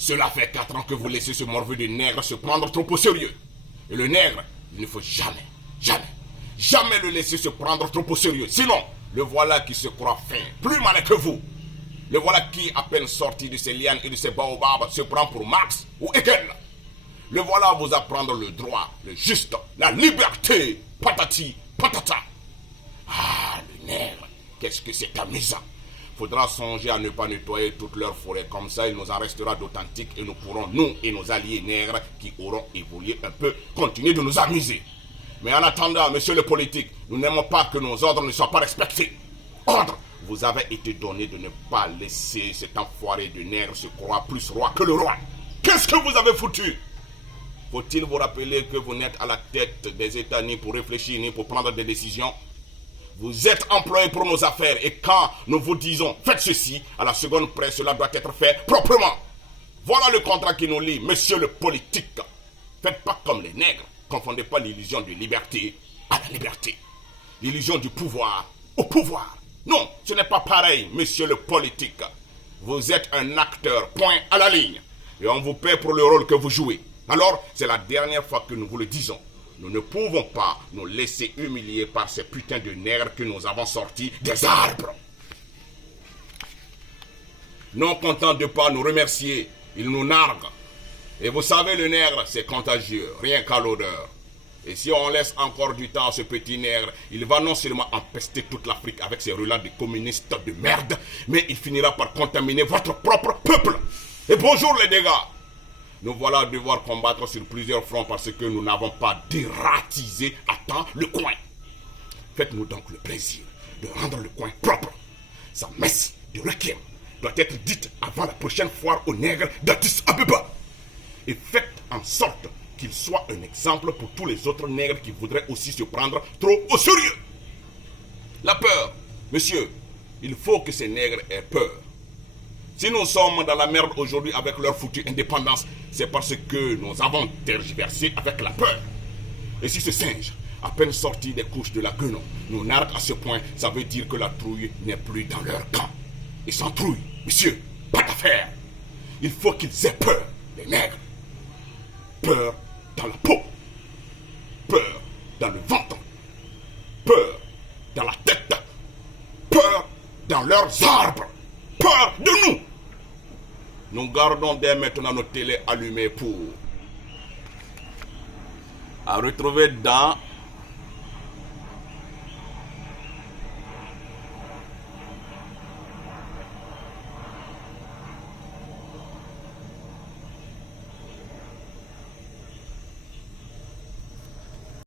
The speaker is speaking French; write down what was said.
Cela fait 4 ans que vous laissez ce morveux de nègre se prendre trop au sérieux. Et le nègre, il ne faut jamais le laisser se prendre trop au sérieux. Sinon, le voilà qui se croit fin, plus malin que vous. Le voilà qui, à peine sorti de ses lianes et de ses baobabs, se prend pour Marx ou Hegel. Le voilà vous apprendre le droit, le juste, la liberté, patati, patata. Ah, le nègre, qu'est-ce que c'est amusant. Faudra songer à ne pas nettoyer toute leur forêt. Comme ça, il nous en restera d'authentiques et nous pourrons, nous et nos alliés nègres qui auront évolué un peu, continuer de nous amuser. Mais en attendant, monsieur le politique, nous n'aimons pas que nos ordres ne soient pas respectés. Ordre vous avez été donné de ne pas laisser cet enfoiré de nègre se croire plus roi que le roi. Qu'est-ce que vous avez foutu? Faut-il vous rappeler que vous n'êtes à la tête des États ni pour réfléchir ni pour prendre des décisions? Vous êtes employé pour nos affaires et quand nous vous disons faites ceci, à la seconde près cela doit être fait proprement. Voilà le contrat qui nous lie, monsieur le politique. Faites pas comme les nègres, confondez pas l'illusion de liberté à la liberté. L'illusion du pouvoir au pouvoir. Non, ce n'est pas pareil, monsieur le politique. Vous êtes un acteur, point à la ligne. Et on vous paie pour le rôle que vous jouez. Alors, c'est la dernière fois que nous vous le disons. Nous ne pouvons pas nous laisser humilier par ces putains de nègres que nous avons sortis des arbres. Non content de ne pas nous remercier, ils nous narguent. Et vous savez, le nègre, c'est contagieux, rien qu'à l'odeur. Et si on laisse encore du temps à ce petit nègre, il va non seulement empester toute l'Afrique avec ses relents de communistes de merde, mais il finira par contaminer votre propre peuple. Et bonjour les dégâts. Nous voilà devoir combattre sur plusieurs fronts parce que nous n'avons pas dératisé à temps le coin. Faites-nous donc le plaisir de rendre le coin propre. Sa messe de requiem doit être dite avant la prochaine foire aux nègres d'Addis Abeba. Et faites en sorte qu'il soit un exemple pour tous les autres nègres qui voudraient aussi se prendre trop au sérieux. La peur, monsieur, il faut que ces nègres aient peur. Si nous sommes dans la merde aujourd'hui avec leur foutue indépendance, c'est parce que nous avons tergiversé avec la peur. Et si ce singe, à peine sorti des couches de la guenon, nous nargue à ce point, ça veut dire que la trouille n'est plus dans leur camp. Et sans trouille, monsieur, pas d'affaire. Il faut qu'ils aient peur, les nègres. Peur dans la peau, peur dans le ventre, peur dans la tête, peur dans leurs arbres, peur de nous. Nous gardons dès maintenant nos télés allumées pour... À retrouver dans